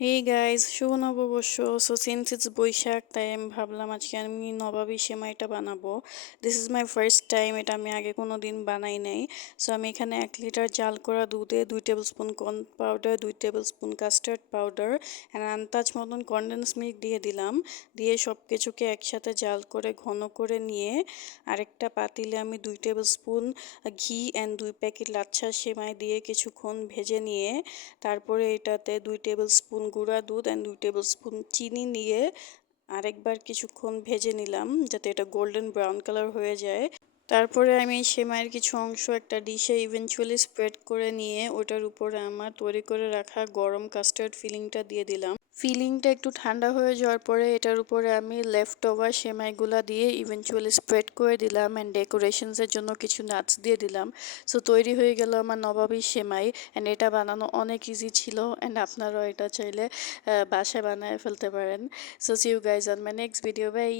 Hey guys, শুভ নববর্ষ। So since it's Boishakh তাই আমি ভাবলাম আজকে আমি নবাবী সেমাইটা বানাবো। This is my first time, এটা আমি আগে কোনো দিন বানাই নাই। সো আমি এখানে 1 লিটার জাল করা দুধে 2 table spoon corn powder, 2 table spoon custard powder and আন্দাজ মতন কনডেন্স মিল্ক দিয়ে দিলাম। দিয়ে সব কিছুকে একসাথে জাল করে ঘন করে নিয়ে আরেকটা পাতিলে আমি 2 টেবিল স্পুন ঘি অ্যান্ড 2 প্যাকেট লাচ্ছা সেমাই দিয়ে কিছুক্ষণ ভেজে নিয়ে তারপরে এটাতে 2 টেবিল স্পুন গুঁড়া দুধ অ্যান্ড 2 টেবিল স্পুন চিনি নিয়ে আরেকবার কিছুক্ষণ ভেজে নিলাম যাতে এটা গোল্ডেন ব্রাউন কালার হয়ে যায়। তারপরে আমি সেমাইয়ের কিছু অংশ একটা ডিশে ইভেনচুয়ালি স্প্রেড করে নিয়ে ওটার উপরে আমার তৈরি করে রাখা গরম কাস্টার্ড ফিলিংটা দিয়ে দিলাম। ফিলিংটা একটু ঠান্ডা হয়ে যাওয়ার পরে এটার উপরে আমি লেফট ওভার সেমাইগুলা দিয়ে ইভেনচুয়ালি স্প্রেড করে দিলাম অ্যান্ড ডেকোরেশনসের জন্য কিছু নাটস দিয়ে দিলাম। সো তৈরি হয়ে গেল আমার নবাবী সেমাই অ্যান্ড এটা বানানো অনেক ইজি ছিল অ্যান্ড আপনারাও এটা চাইলে বাসায় বানায় ফেলতে পারেন। So see you guys on my next video, by.